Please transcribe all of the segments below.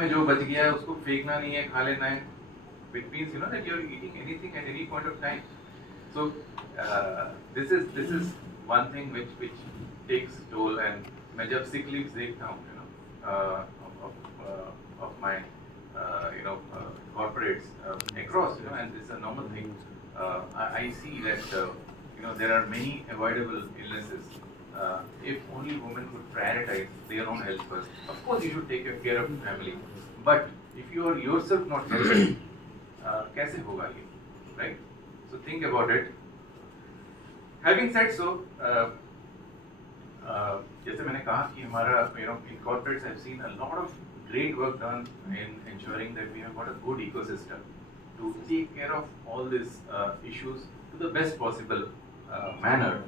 में जो बच गया है उसको फेंकना नहीं है, खा लेना है. Which means that you're eating anything at any point of time. So this is one thing which takes toll. And मैं जब sick leaves देखता हूँ, of my corporates across, and this is a normal thing. I see that there are many avoidable illnesses. If only women could prioritize their own health first. Of course, you should take care of family, but if you are yourself not healthy, कैसे होगा ये, right? So think about it. Having said so, जैसे मैंने कहा कि हमारा in corporates I've seen a lot of great work done in ensuring that we have got a good ecosystem to take care of all these issues to the best possible manner.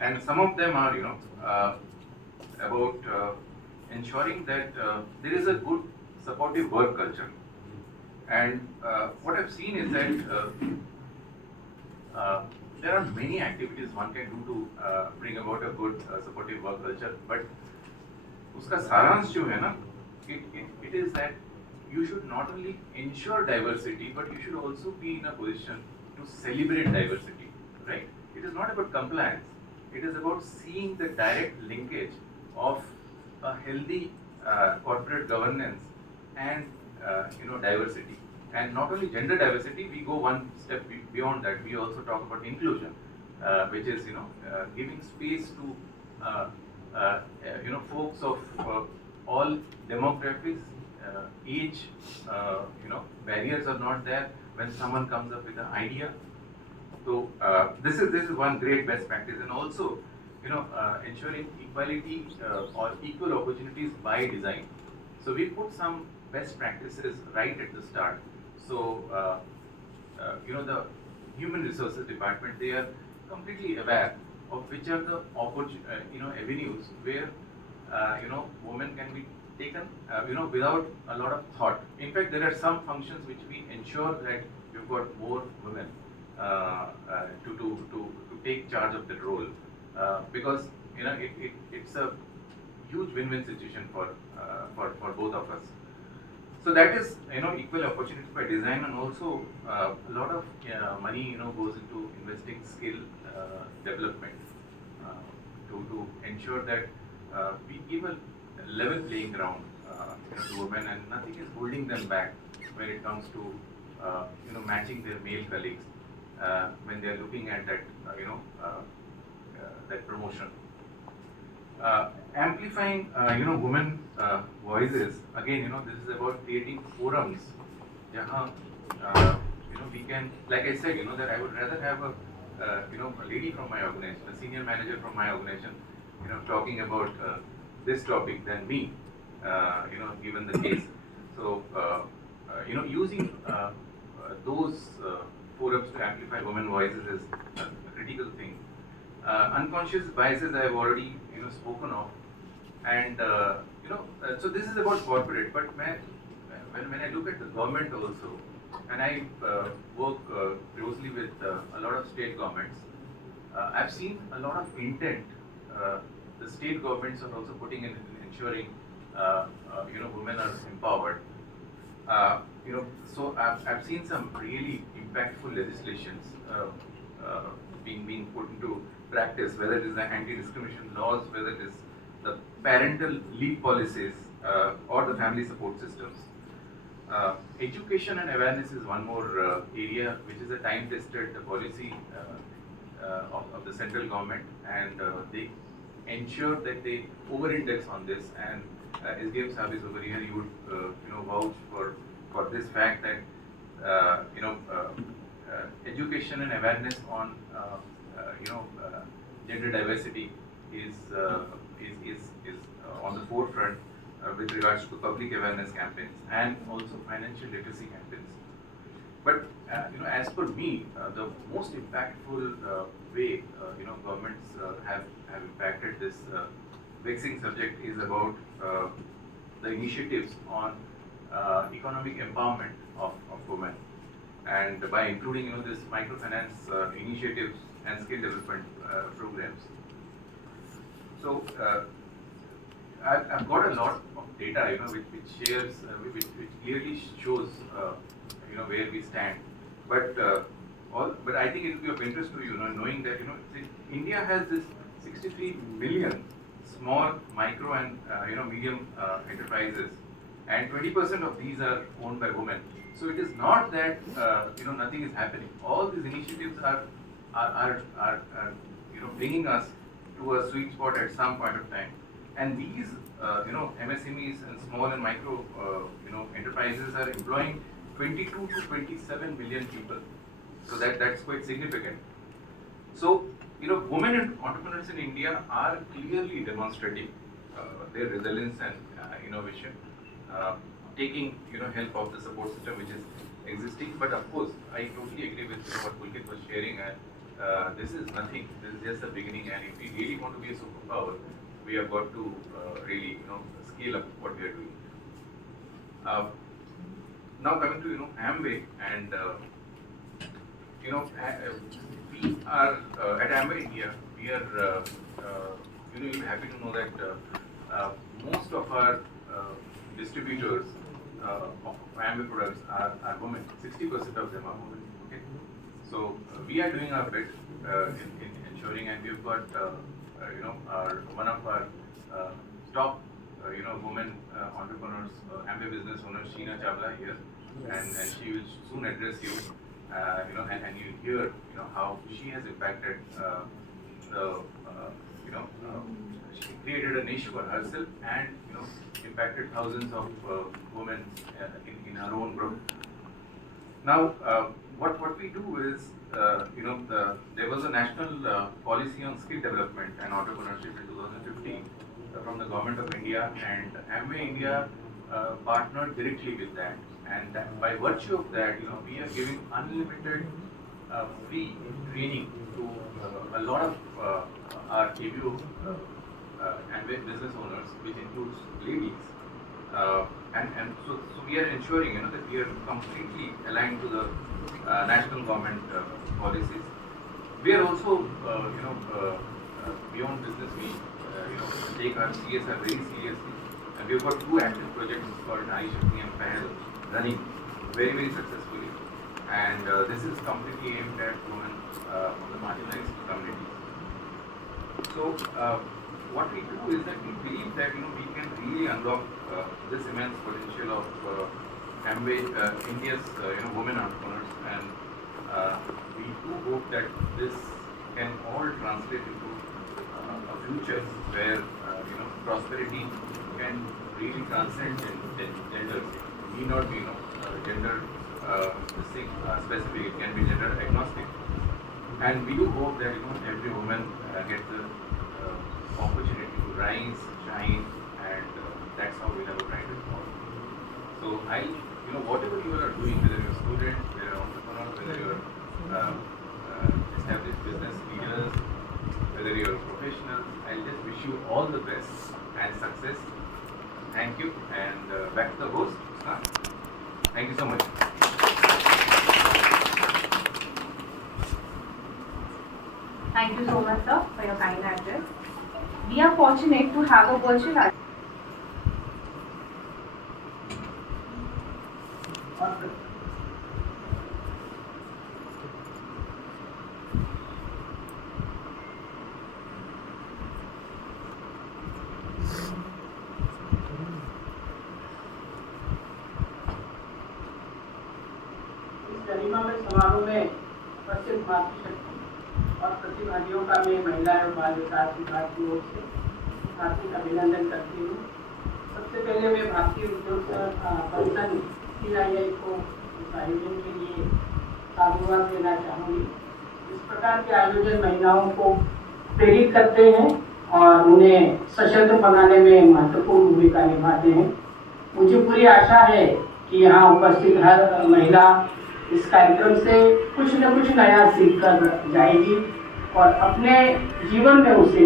And some of them are about ensuring that there is a good supportive work culture. And what I've seen is that there are many activities one can do to bring about a good supportive work culture, but उसका सारांश जो है ना, it is that you should not only ensure diversity, but you should also be in a position to celebrate diversity, right? It is not about compliance. It is about seeing the direct linkage of a healthy corporate governance and diversity. And not only gender diversity, we go one step beyond that. We also talk about inclusion, which is giving space to folks of all demographics, age. Barriers are not there when someone comes up with an idea. So this is one great best practice. And also ensuring equality or equal opportunities by design. So we put some best practices right at the start. So the human resources department, they are completely aware of which are the avenues where women can be taken without a lot of thought. In fact, there are some functions which we ensure that we've got more women to take charge of that role, because it's a huge win-win situation for both of us. So that is equal opportunity by design. And also a lot of money goes into investing skill development to ensure that we give a level playing ground to women, and nothing is holding them back when it comes to matching their male colleagues when they are looking at that that promotion. Amplifying women voices, again this is about creating forums jahan we can, like I said, that I would rather have a lady from my organization, a senior manager from my organization talking about this topic than me, given the case. So using those forums to amplify women voices is a critical thing. Unconscious biases I have already spoken of. And so this is about corporate, but when I look at the government also, and I work closely with a lot of state governments, I've seen a lot of intent. The state governments are also putting in ensuring women are empowered. So I've seen some really impactful legislations being put into practice, whether it is the anti-discrimination laws, whether it is the parental leave policies, or the family support systems. Education and awareness is one more area which is a time-tested policy of the central government, and they ensure that they over-index on this. And SDM service over here, you would vouch for this fact that education and awareness on gender diversity is on the forefront with regards to public awareness campaigns and also financial literacy campaigns. But as per me, the most impactful way governments have impacted this vexing subject is about the initiatives on economic empowerment of women, and by including this microfinance initiatives and skill development programs. So I've got a lot of data, which shares, which clearly shows, where we stand. But but I think it will be of interest to you, knowing that India has this 63 million small, micro, and medium enterprises, and 20% of these are owned by women. So it is not that nothing is happening. All these initiatives are bringing us to a sweet spot at some point of time. And these MSMEs and small and micro enterprises are employing 22 to 27 million people. So that's quite significant. So women entrepreneurs in India are clearly demonstrating their resilience and innovation, taking help of the support system which is existing. But of course, I totally agree with what Pulkit was sharing. And this is nothing. This is just the beginning. And if we really want to be a superpower, we have got to really scale up what we are doing. Now coming to Amway, and we are at Amway India. We are you're happy to know that most of our distributors of Amway products are women. 60% of them are women. Okay, so we are doing our bit in ensuring, and we've got one of our top women entrepreneurs, Amway business owner, Sheena Chawla here, and she will soon address you. And you hear how she has impacted she created a niche for herself, and impacted thousands of women in her own group. Now, what we do is, there was a national policy on skill development and entrepreneurship in 2015 from the government of India, and Amway India partnered directly with that. And by virtue of that, we are giving unlimited free training to a lot of our KBO Amway business owners, which includes ladies. And so we are ensuring that we are completely aligned to the national government policies. We are also beyond business. We take our CSR very seriously, and we've got 2 active projects called Nari Shakti and Pahal running very, very successfully. And this is completely aimed at women from the marginalized communities. So what we do is that we believe that we can really unlock this immense potential of Amway India's women entrepreneurs, and we do hope that this can all translate into a future where prosperity can really transcend genders. It need not be gender specific. It can be gender agnostic. And we do hope that every woman gets the opportunity to rise, shine, and that's how we'll have a brighter tomorrow. So whatever you are doing, whether you're a student, whether you're an entrepreneur, whether you're established business leaders, whether you're professionals, I'll just wish you all the best and success. Thank you, and back to the host. Thank you so much. Thank you so much, sir, for your kind address. We are fortunate to have a virtual गरिमामय समारोह में उपस्थित मातृशक्ति और प्रतिभागियों का मैं महिला एवं बाल विकास विभाग की ओर से हार्दिक अभिनंदन करती हूँ। सबसे पहले मैं भारतीय उद्योग परिसंघ CII को इस आयोजन के लिए साधुवाद देना चाहूँगी। इस प्रकार के आयोजन महिलाओं को प्रेरित करते हैं और उन्हें सशक्त बनाने में महत्वपूर्ण भूमिका निभाते हैं। मुझे पूरी आशा है कि यहाँ उपस्थित हर महिला इस कार्यक्रम से कुछ न कुछ नया सीख कर जाएगी और अपने जीवन में उसे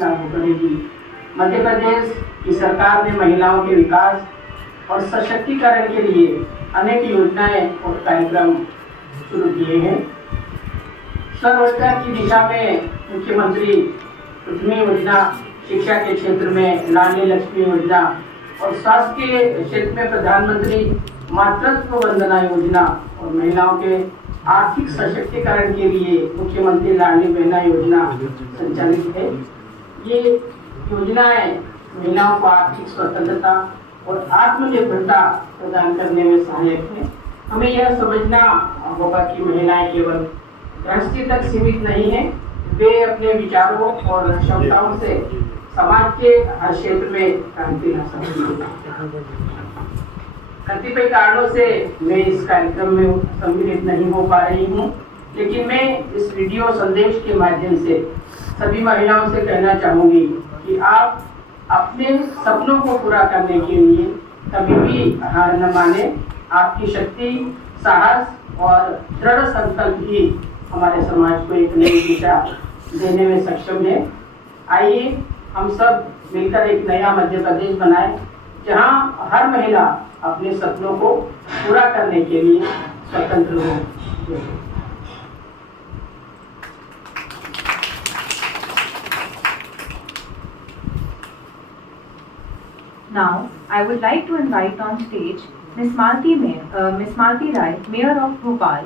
लागू करेगी। मध्य प्रदेश की सरकार ने महिलाओं के विकास और सशक्तिकरण के लिए अनेक योजनाएं और कार्यक्रम शुरू किए हैं। स्वरोजगार की दिशा में मुख्यमंत्री उद्यमी योजना शिक्षा के क्षेत्र में लाडली लक्ष्मी योजना और स्वास्थ्य के क्षेत्र में प्रधानमंत्री मातृत्व वंदना योजना और महिलाओं के आर्थिक सशक्तिकरण के लिए मुख्यमंत्री लाडली बहना योजना संचालित है। ये योजनाएं महिलाओं को आर्थिक स्वतंत्रता और आत्मनिर्भरता प्रदान करने में सहायक है। हमें यह समझना होगा कि महिलाएं केवल गृहस्थी तक सीमित नहीं है, वे अपने विचारों और क्षमताओं से समाज के हर क्षेत्र में क्रांति ला सकती है। कतिपय कारणों से मैं इस कार्यक्रम में सम्मिलित नहीं हो पा रही हूँ, लेकिन मैं इस वीडियो संदेश के माध्यम से सभी महिलाओं से कहना चाहूँगी कि आप अपने सपनों को पूरा करने के लिए कभी भी हार न माने। आपकी शक्ति, साहस और दृढ़ संकल्प ही हमारे समाज को एक नई दिशा देने में सक्षम है। आइए हम सब मिलकर एक नया मध्य प्रदेश बनाएं, जहां हर महिला अपने सपनों को पूरा करने के लिए स्वतंत्र हो। Now, I would like to invite on stage Ms. Malti Rai, Mayor of Bhopal,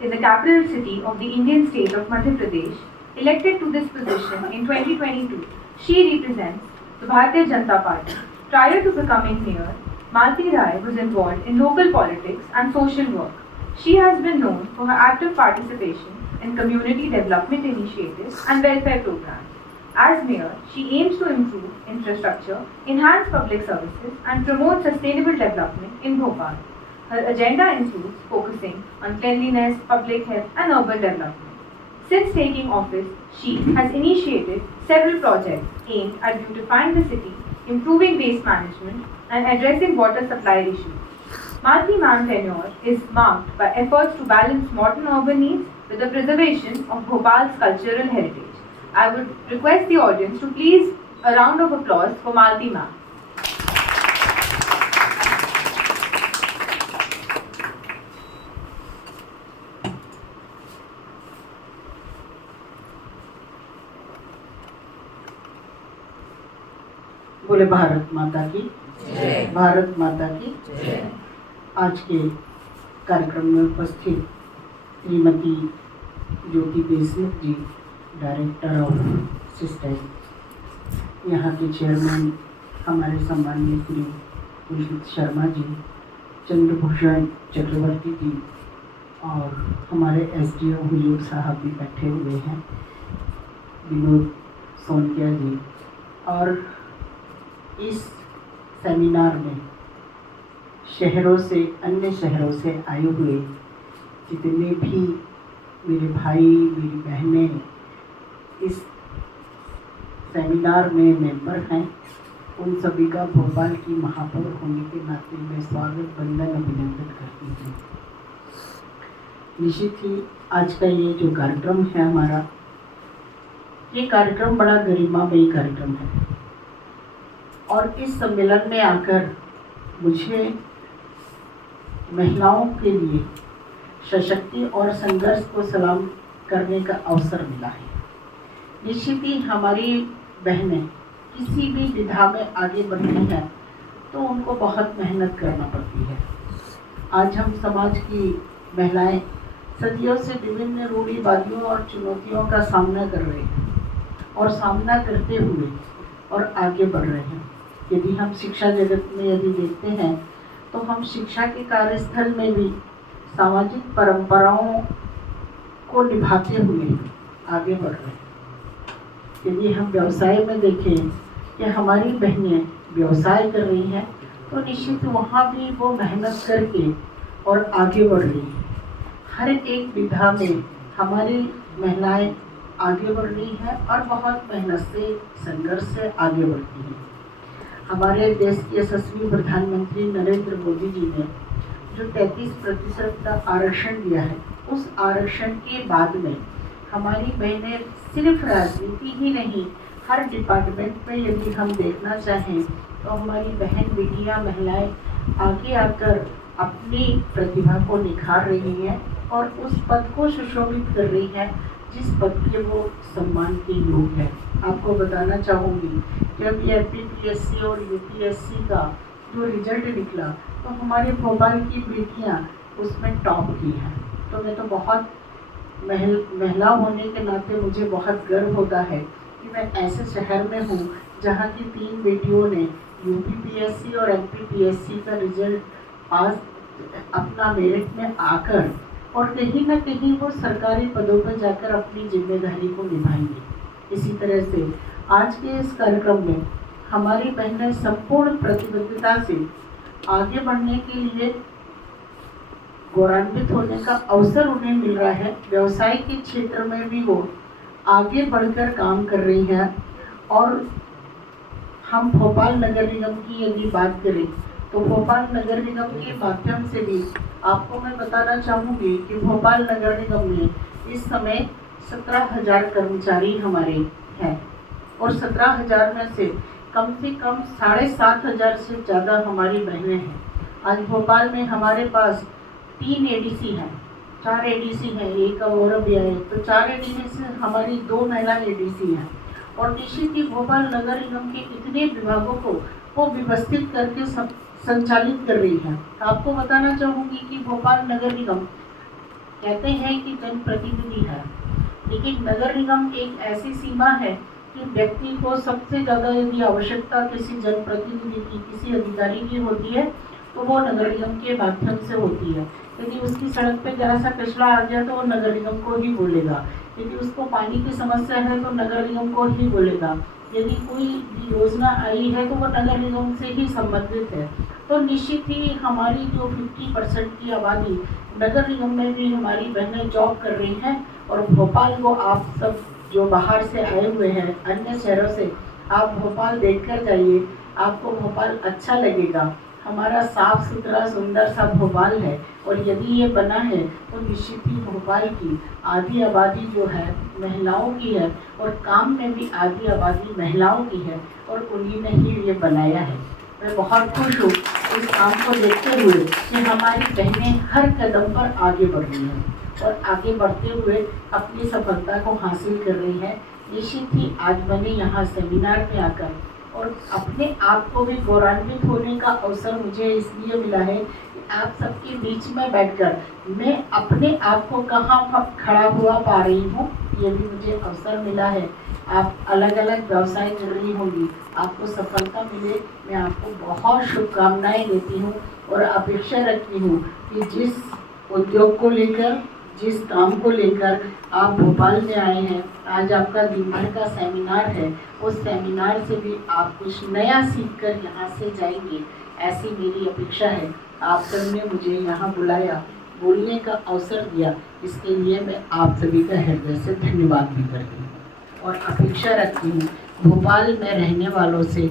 in the capital city of the Indian state of Madhya Pradesh, elected to this position in 2022. She represents the Bharatiya Janata Party. Prior to becoming mayor, Malti Rai was involved in local politics and social work. She has been known for her active participation in community development initiatives and welfare programs. As mayor, she aims to improve infrastructure, enhance public services, and promote sustainable development in Bhopal. Her agenda includes focusing on cleanliness, public health, and urban development. Since taking office, she has initiated several projects aimed at beautifying the city, improving waste management, and addressing water supply issues. Malti Ma'am's tenure is marked by efforts to balance modern urban needs with the preservation of Bhopal's cultural heritage. I would request the audience to please a round of applause for Malti Ma'am. बोले भारत माता की जय। भारत माता की जय। आज के कार्यक्रम में उपस्थित श्रीमती ज्योति देशमुख जी, डायरेक्टर ऑफ सिस्टम, यहाँ के चेयरमैन हमारे सम्माननीय श्री पुलकित शर्मा जी, चंद्रभूषण चक्रवर्ती जी और हमारे एसडीओ हुजूर साहब भी बैठे हुए हैं, विनोद सोनकिया जी, और इस सेमिनार में शहरों से, अन्य शहरों से आए हुए जितने भी मेरे भाई, मेरी बहनें इस सेमिनार में मेंबर हैं, उन सभी का भोपाल की महापौर होने के नाते मैं स्वागत, वंदन, अभिनंदन करती हूँ। निश्चित ही आज का ये जो कार्यक्रम है हमारा, ये कार्यक्रम बड़ा गरिमामयी कार्यक्रम है और इस सम्मेलन में आकर मुझे महिलाओं के लिए सशक्ति और संघर्ष को सलाम करने का अवसर मिला है। निश्चित ही हमारी बहनें किसी भी विधा में आगे बढ़नी है तो उनको बहुत मेहनत करना पड़ती है। आज हम समाज की महिलाएं सदियों से विभिन्न रूढ़िवादियों और चुनौतियों का सामना कर रहे हैं और सामना करते हुए और आगे बढ़ रहे हैं। यदि हम शिक्षा जगत में यदि देखते हैं तो हम शिक्षा के कार्यस्थल में भी सामाजिक परंपराओं को निभाते हुए आगे बढ़ रहे हैं। यदि हम व्यवसाय में देखें कि हमारी बहनें व्यवसाय कर रही हैं तो निश्चित वहाँ भी वो मेहनत करके और आगे बढ़ रही है। हर एक विधा में हमारी महिलाएं आगे बढ़ रही हैं और बहुत मेहनत से, संघर्ष से आगे बढ़ती हैं। हमारे देश के यशस्वी प्रधानमंत्री नरेंद्र मोदी जी ने जो 33% का आरक्षण दिया है, उस आरक्षण के बाद में हमारी बहनें सिर्फ राजनीति ही नहीं, हर डिपार्टमेंट में यदि हम देखना चाहें तो हमारी बहन बेटियां, महिलाएं आगे आकर अपनी प्रतिभा को निखार रही हैं और उस पद को सुशोभित कर रही हैं जिस पद के वो सम्मान के योग है। आपको बताना चाहूँगी कि अभी एमपीपीएससी और यूपीएससी का जो रिजल्ट निकला तो हमारे भोपाल की बेटियाँ उसमें टॉप की हैं। तो मैं तो बहुत महिला होने के नाते मुझे बहुत गर्व होता है कि मैं ऐसे शहर में हूँ जहाँ की 3 बेटियों ने यूपीपीएससी और एमपीपीएससी का रिजल्ट पास अपना मेरिट में आकर और कहीं ना कहीं वो सरकारी पदों पर जाकर अपनी जिम्मेदारी को निभाएंगे। इसी तरह से आज के इस कार्यक्रम में हमारी बहनें संपूर्ण प्रतिबद्धता से आगे बढ़ने के लिए गौरवान्वित होने का अवसर उन्हें मिल रहा है। व्यवसाय के क्षेत्र में भी वो आगे बढ़कर काम कर रही हैं। और हम भोपाल नगर निगम की यदि बात करें तो भोपाल नगर निगम के माध्यम से भी आपको मैं बताना चाहूँगी कि भोपाल नगर निगम में इस समय 17,000 कर्मचारी हमारे हैं और 17,000 में से कम 7,500 से ज़्यादा हमारी बहनें हैं। आज भोपाल में हमारे पास 3 एडीसी हैं, 4 एडीसी हैं, एक और अभी आए, तो 4 एडीसी से हमारी 2 महिला एडीसी हैं। और निश्चित ही भोपाल नगर निगम के इतने विभागों को वो व्यवस्थित करके संचालित कर रही है। आपको बताना चाहूँगी कि भोपाल नगर निगम कहते हैं कि जनप्रतिनिधि है, लेकिन नगर निगम एक ऐसी सीमा है कि व्यक्ति को सबसे ज़्यादा यदि आवश्यकता किसी जनप्रतिनिधि की, किसी अधिकारी की होती है तो वो नगर निगम के माध्यम से होती है। यदि उसकी सड़क पे जरा सा कचरा आ गया तो वो नगर निगम को ही बोलेगा, यदि उसको पानी की समस्या है तो नगर निगम को ही बोलेगा, यदि कोई भी योजना आई है तो वो नगर निगम से ही संबंधित है। तो निश्चित ही हमारी जो 50% की आबादी नगर निगम में भी हमारी बहनें जॉब कर रही हैं। और भोपाल को आप सब जो बाहर से आए हुए हैं अन्य शहरों से, आप भोपाल देखकर जाइए, आपको भोपाल अच्छा लगेगा। हमारा साफ सुथरा सुंदर सा भोपाल है और यदि ये बना है तो निश्चित ही भोपाल की आधी आबादी जो है महिलाओं की है और काम में भी आधी आबादी महिलाओं की है और उन्हीं ने ही ये बनाया है। मैं बहुत खुश हूँ इस काम को देखते हुए कि हमारी बहनें हर कदम पर आगे बढ़ रही हैं और आगे बढ़ते हुए अपनी सफलता को हासिल कर रही हैं। निश्चित ही आज मैंने यहाँ सेमिनार में आकर और अपने आप को भी गौरवान्वित होने का अवसर मुझे इसलिए मिला है कि आप सबके बीच में बैठकर मैं अपने आप को कहाँ खड़ा हुआ पा रही हूँ, ये भी मुझे अवसर मिला है। आप अलग अलग व्यवसाय कर रही होंगी, आपको सफलता मिले, मैं आपको बहुत शुभकामनाएं देती हूँ और अपेक्षा रखती हूँ कि जिस उद्योग को लेकर, जिस काम को लेकर आप भोपाल में आए हैं, आज आपका दिन भर का सेमिनार है, उस सेमिनार से भी आप कुछ नया सीखकर यहाँ से जाएंगे, ऐसी मेरी अपेक्षा है। आप सबने मुझे यहाँ बुलाया, बोलने का अवसर दिया, इसके लिए मैं आप सभी का हृदय से धन्यवाद भी करती हूँ और अपेक्षा रखती हूँ भोपाल में रहने वालों से,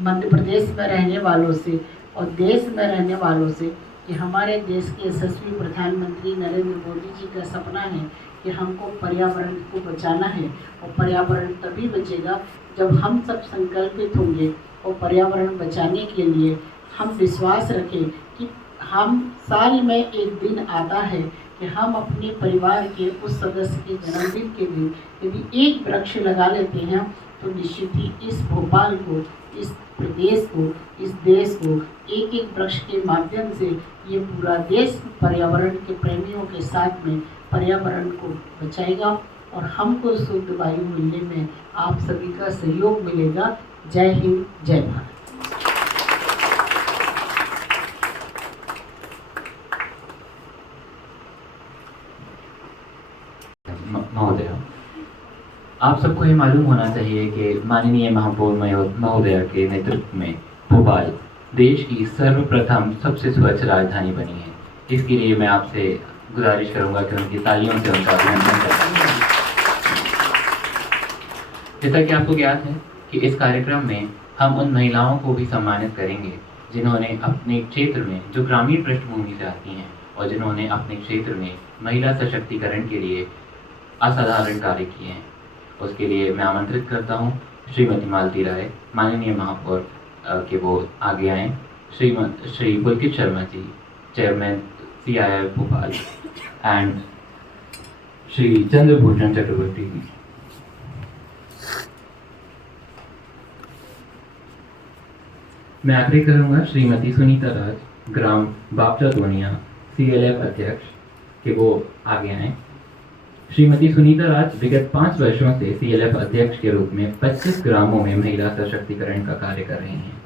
मध्य प्रदेश में रहने वालों से और देश में रहने वालों से कि हमारे देश के यशस्वी प्रधानमंत्री नरेंद्र मोदी जी का सपना है कि हमको पर्यावरण को बचाना है और पर्यावरण तभी बचेगा जब हम सब संकल्पित होंगे और पर्यावरण बचाने के लिए हम विश्वास रखें कि हम साल में एक दिन आता है कि हम अपने परिवार के उस सदस्य के जन्मदिन के दिन यदि एक वृक्ष लगा लेते हैं तो निश्चित ही इस भोपाल को, इस प्रदेश को, इस देश को एक एक वृक्ष के माध्यम से ये पूरा देश पर्यावरण के प्रेमियों के साथ में पर्यावरण को बचाएगा और हमको शुद्ध वायु मिलने में आप सभी का सहयोग मिलेगा। जय हिंद, जय भारत। महोदय, आप सबको ये मालूम होना चाहिए कि माननीय महापौर महोदय के नेतृत्व में भोपाल देश की सर्वप्रथम सबसे स्वच्छ राजधानी बनी है। इसके लिए मैं आपसे गुजारिश करूंगा कि उनकी तालियों से उनका अभिनंदन करें। जैसा कि आपको ज्ञात है कि इस कार्यक्रम में हम उन महिलाओं को भी सम्मानित करेंगे जिन्होंने अपने क्षेत्र में, जो ग्रामीण पृष्ठभूमि से आती हैं और जिन्होंने अपने क्षेत्र में महिला सशक्तिकरण के लिए असाधारण कार्य किए हैं। उसके लिए मैं आमंत्रित करता हूं श्रीमती मालती राय, माननीय महापौर के वो आगे आएँ। Shri Pulkit Sharma ji, chairman CII Bhopal, and Shri Chandrabhushan Chakravarti ji. मैं आग्रह करूंगा श्रीमती सुनीता राज, ग्राम बापचा दोनिया, CLF अध्यक्ष, कि वो आगे आए। श्रीमती सुनीता राज विगत 5 वर्षों से CLF अध्यक्ष के रूप में 25 ग्रामों में महिला सशक्तिकरण का कार्य कर रही हैं।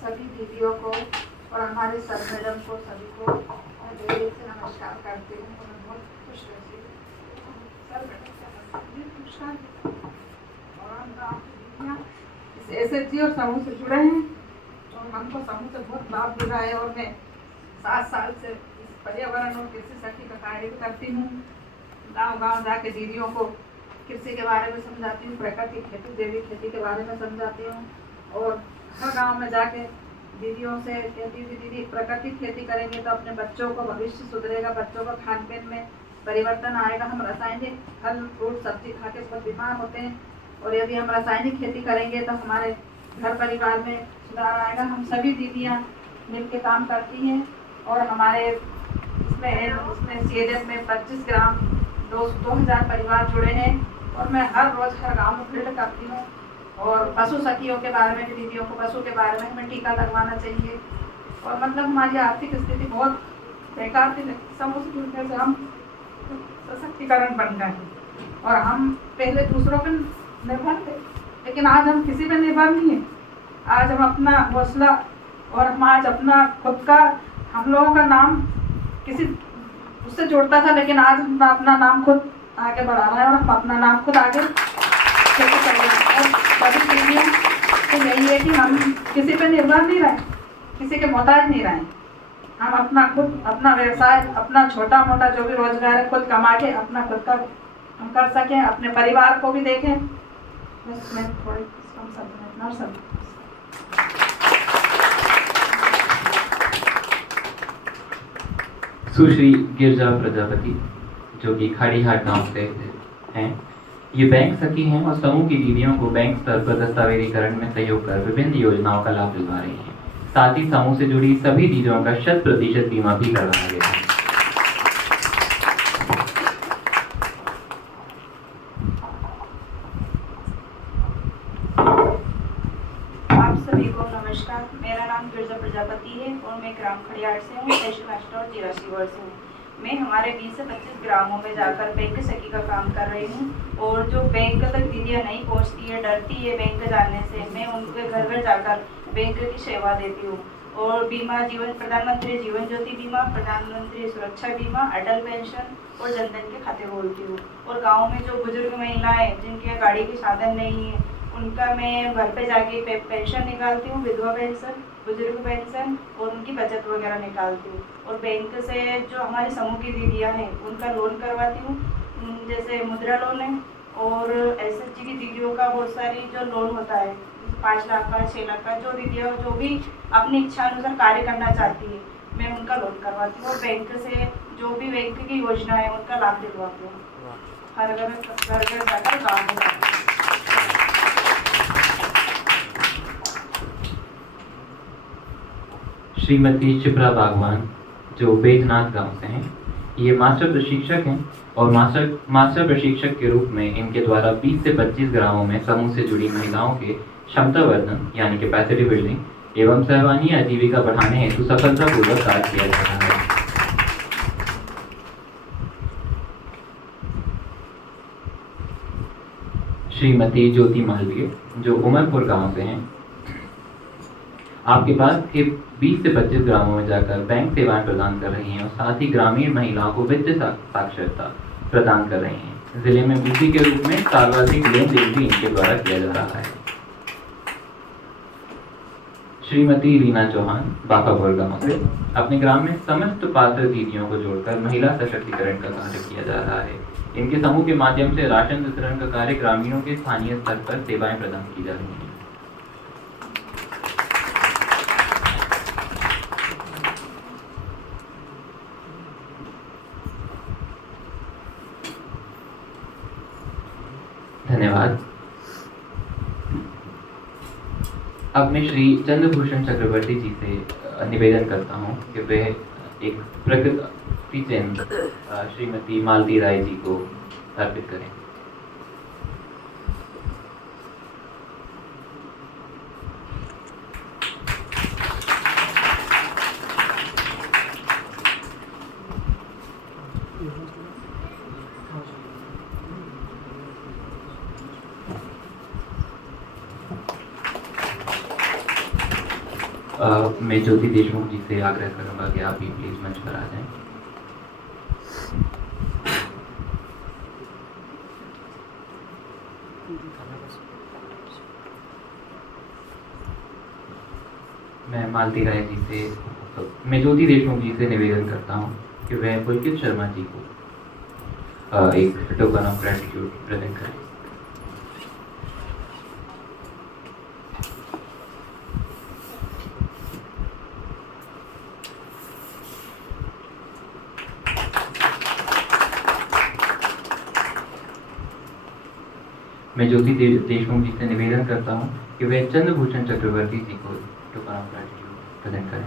सभी दीदियों को और हमारे सर मैडम को सभी को मैं दिल से नमस्कार करती हूँ और मैं बहुत खुश रहती हूँ। सर मैडम ये नमस्कार और हम गाँव की दीदियाँ इस SHG और समूह से जुड़े हैं और हमको समूह से बहुत लाभ मिला है और मैं 7 साल से इस पर्यावरण और कृषि सखी का कार्य भी करती हूँ। गाँव जाके दीदियों को कृषि के बारे में समझाती हूँ, प्राकृतिक खेती, जैविक खेती के बारे में समझाती हूँ और हर गांव में जाके दीदियों से कहती हूँ कि दीदी प्राकृतिक खेती करेंगे तो अपने बच्चों को भविष्य सुधरेगा, बच्चों को खान पीन में परिवर्तन आएगा। हम रासायनिक फल फ्रूट सब्जी खा के बहुत बीमार होते हैं और यदि हम रासायनिक खेती करेंगे तो हमारे घर परिवार में सुधार आएगा। हम सभी दीदियाँ मिल के काम करती हैं और हमारे इसमें CLF में 25 ग्राम 2000 परिवार जुड़े हैं और मैं हर रोज़ हर गाँव में फील्ड करती हूँ और पशु सखियों के बारे में भी दीदियों को पशु के बारे में हमें टीका लगवाना चाहिए और मतलब हमारी आर्थिक स्थिति बहुत बेकार थी। समूह से जुड़ने से हम सशक्तिकरण बन गए और हम पहले दूसरों पर निर्भर थे लेकिन आज हम किसी पर निर्भर नहीं है। आज हम अपना हौसला और हम आज अपना खुद का, हम लोगों का नाम किसी उससे जोड़ता था लेकिन आज हम अपना नाम खुद आगे बढ़ा रहे हैं और हम अपना नाम खुद आगे लेके चल रहे हैं। और सभी दीदियों तो यही है कि हम किसी पे निर्भर नहीं रहे, किसी के मोहताज नहीं रहे। हम अपना खुद अपना व्यवसाय, अपना छोटा मोटा जो भी रोजगार है खुद कमा के अपना खुद का हम कर सकें, अपने परिवार को भी देखें। बस मैं थोड़ी कम समझ और सब सुश्री गिरजा प्रजापति, जो कि खाड़ीहाट गांव से हैं, ये बैंक सखी हैं और समूह की दीदियों को बैंक स्तर पर दस्तावेजीकरण में सहयोग कर विभिन्न योजनाओं का लाभ दिलवा रही हैं। साथ ही समूह से जुड़ी सभी दीदियों का 100% बीमा भी करवाया गया है। आप सभी को नमस्कार। मेरा नाम गिरजा प्रजापति है और मैं ग्राम खड़ियाट से हूँ, सेशन मास्टर और 83 वर्ष हूँ। मैं हमारे 20 से 25 ग्रामों में जाकर बैंक सखी का काम कर रही हूँ और जो बैंक तक दीदियाँ नहीं पहुँचती है, डरती है बैंक जाने से, मैं उनके घर घर जाकर बैंक की सेवा देती हूँ और बीमा जीवन, प्रधानमंत्री जीवन ज्योति बीमा, प्रधानमंत्री सुरक्षा बीमा, अटल पेंशन और जनधन के खाते खोलती हूँ। और गाँव में जो बुजुर्ग महिलाएं जिनके गाड़ी के साधन नहीं है उनका मैं घर पे जाके पेंशन निकालती हूँ, विधवा पेंशन, बुजुर्ग पेंशन और उनकी बचत वगैरह निकालती हूँ। और बैंक से जो हमारे समूह की दीदियाँ हैं उनका लोन करवाती हूँ, जैसे मुद्रा लोन है और SHG की दीदियों का बहुत सारी जो लोन होता है 5 लाख का, 6 लाख का, जो दीदियाँ जो भी अपनी इच्छा अनुसार कार्य करना चाहती है मैं उनका लोन करवाती हूँ और बैंक से जो भी बैंक की योजना है उनका लाभ दिलवाती हूँ। हर घर जाकर गाँव में जाती हूँ। श्रीमती शिप्रा बागवान, जो बैजनाथ गांव से हैं, ये मास्टर प्रशिक्षक हैं और मास्टर प्रशिक्षक के रूप में इनके द्वारा 20 से 25 ग्रामों में समूह से जुड़ी महिलाओं के क्षमता वर्धन यानी कैपेसिटी बिल्डिंग एवं सहवानी आजीविका बढ़ाने हेतु सफलतापूर्वक कार्य किया जा रहा है। श्रीमती ज्योति मालवीय, जो उमरपुर गांव से हैं, आपके पास के 20 से 25 ग्रामों में जाकर बैंक सेवाएं प्रदान कर रही हैं और साथ ही ग्रामीण महिलाओं को वित्तीय साक्षरता प्रदान कर रही हैं। जिले में वृद्धि के रूप में सार्वजनिक लेन देन भी इनके द्वारा किया जा रहा है। श्रीमती रीना चौहान, बाकापुर गांव से, अपने ग्राम में समस्त पात्र दीदियों को जोड़कर महिला सशक्तिकरण का कार्य किया जा रहा है। इनके समूह के माध्यम से राशन वितरण का कार्य ग्रामीणों के स्थानीय स्तर पर सेवाएं प्रदान की जा रही हैं। धन्यवाद। अब मैं श्री चंद्रभूषण चक्रवर्ती जी से निवेदन करता हूँ कि वे एक प्रकृति चिन्ह श्रीमती मालती राय जी को अर्पित करें। मैं ज्योति देशमुख जी से आग्रह करूंगा कि आप भी प्लीज मंच पर आ जाएं। मैं ज्योति देशमुख जी से निवेदन करता हूं कि वह पुलकित शर्मा जी को एक टोकन ऑफ ग्रेटिट्यूड प्रेजेंट करें। मैं ज्योति देशमुख जी से निवेदन करता हूं कि वे चंद्रभूषण चक्रवर्ती जी को टोकन ऑफ ग्रेटिट्यूड प्रेजेंट करें।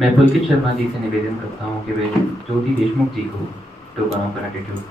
मैं पुलकित शर्मा जी से निवेदन करता हूं कि वे ज्योति देशमुख जी को टोकन ऑफ ग्रेटिट्यूड